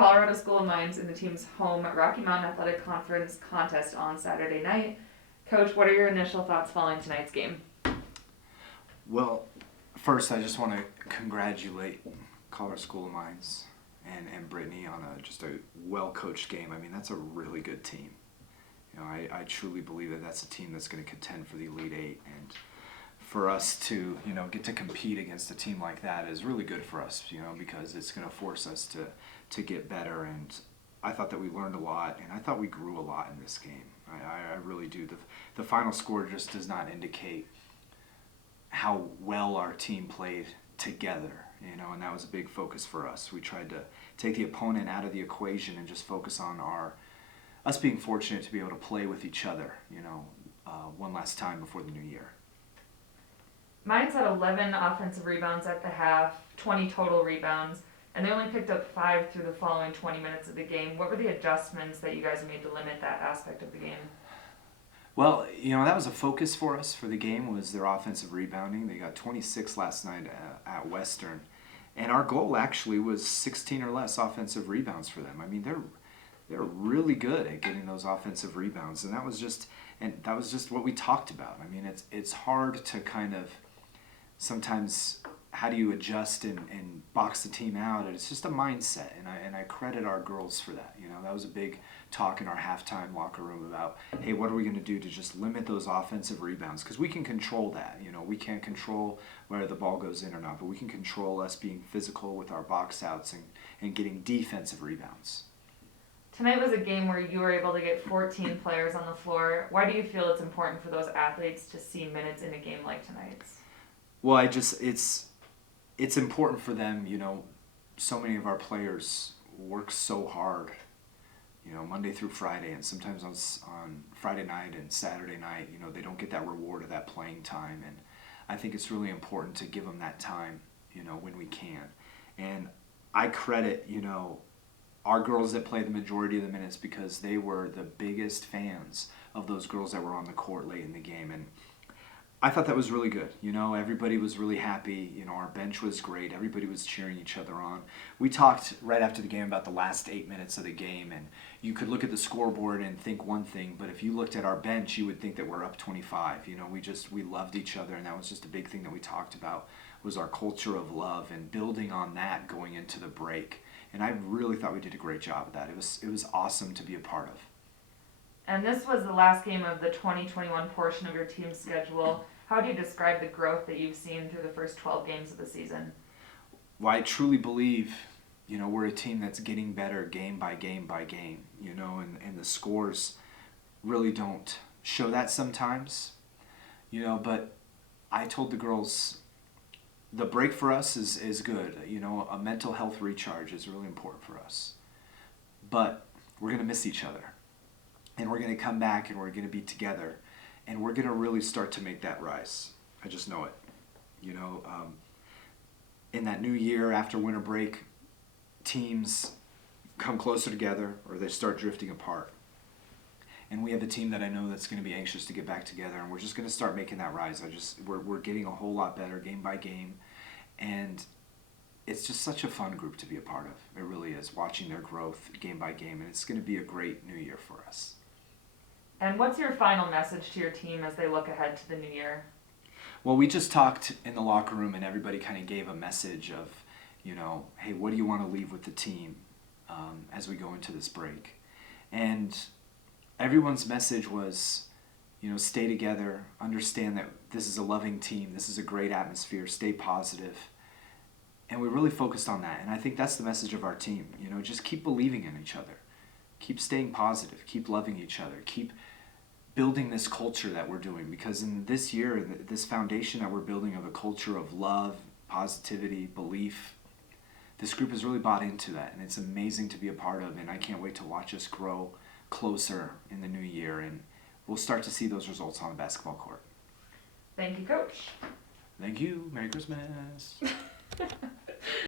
Colorado School of Mines in the team's home Rocky Mountain Athletic Conference contest on Saturday night. Coach, what are your initial thoughts following tonight's game? Well, first I just want to congratulate Colorado School of Mines and Brittany on just a well-coached game. I mean, that's a really good team. You know, I truly believe that that's a team that's going to contend for the Elite Eight, and for us to, get to compete against a team like that is really good for us, because it's going to force us to get better. And I thought that we learned a lot, and I thought we grew a lot in this game. I really do. The final score just does not indicate how well our team played together, and that was a big focus for us. We tried to take the opponent out of the equation and just focus on us being fortunate to be able to play with each other, one last time before the new year. Mines had 11 offensive rebounds at the half, 20 total rebounds, and they only picked up 5 through the following 20 minutes of the game. What were the adjustments that you guys made to limit that aspect of the game? Well, that was a focus for us for the game, was their offensive rebounding. They got 26 last night at Western, and our goal actually was 16 or less offensive rebounds for them. I mean, they're really good at getting those offensive rebounds, and that was just what we talked about. I mean, it's hard to kind of sometimes, how do you adjust and box the team out? And it's just a mindset, and I credit our girls for that. That was a big talk in our halftime locker room about, hey, what are we going to do to just limit those offensive rebounds? Because we can control that. We can't control whether the ball goes in or not, but we can control us being physical with our box outs and getting defensive rebounds. Tonight was a game where you were able to get 14 players on the floor. Why do you feel it's important for those athletes to see minutes in a game like tonight's? Well, it's important for them. So many of our players work so hard, Monday through Friday, and sometimes on Friday night and Saturday night, they don't get that reward of that playing time. And I think it's really important to give them that time, when we can. And I credit, our girls that play the majority of the minutes, because they were the biggest fans of those girls that were on the court late in the game. And I thought that was really good. Everybody was really happy. Our bench was great. Everybody was cheering each other on. We talked right after the game about the last 8 minutes of the game, and you could look at the scoreboard and think one thing, but if you looked at our bench, you would think that we're up 25. We loved each other, and that was just a big thing that we talked about, was our culture of love and building on that going into the break. And I really thought we did a great job of that. It was awesome to be a part of. And this was the last game of the 2021 portion of your team's schedule. How do you describe the growth that you've seen through the first 12 games of the season? Well, I truly believe, we're a team that's getting better game by game by game, and the scores really don't show that sometimes, but I told the girls the break for us is good. A mental health recharge is really important for us. But we're going to miss each other. And we're going to come back and we're going to be together. And we're going to really start to make that rise. I just know it. In that new year after winter break, teams come closer together or they start drifting apart. And we have a team that I know that's going to be anxious to get back together, and we're just going to start making that rise. We're getting a whole lot better game by game, and it's just such a fun group to be a part of. It really is, watching their growth game by game, and it's going to be a great new year for us. And what's your final message to your team as they look ahead to the new year? Well, we just talked in the locker room, and everybody kind of gave a message of, hey, what do you want to leave with the team as we go into this break? And everyone's message was, stay together, understand that this is a loving team, this is a great atmosphere, stay positive. And we really focused on that. And I think that's the message of our team. Just keep believing in each other. Keep staying positive. Keep loving each other. Keep building this culture that we're doing. Because in this year, this foundation that we're building of a culture of love, positivity, belief, this group has really bought into that. And it's amazing to be a part of. And I can't wait to watch us grow closer in the new year. And we'll start to see those results on the basketball court. Thank you, Coach. Thank you. Merry Christmas.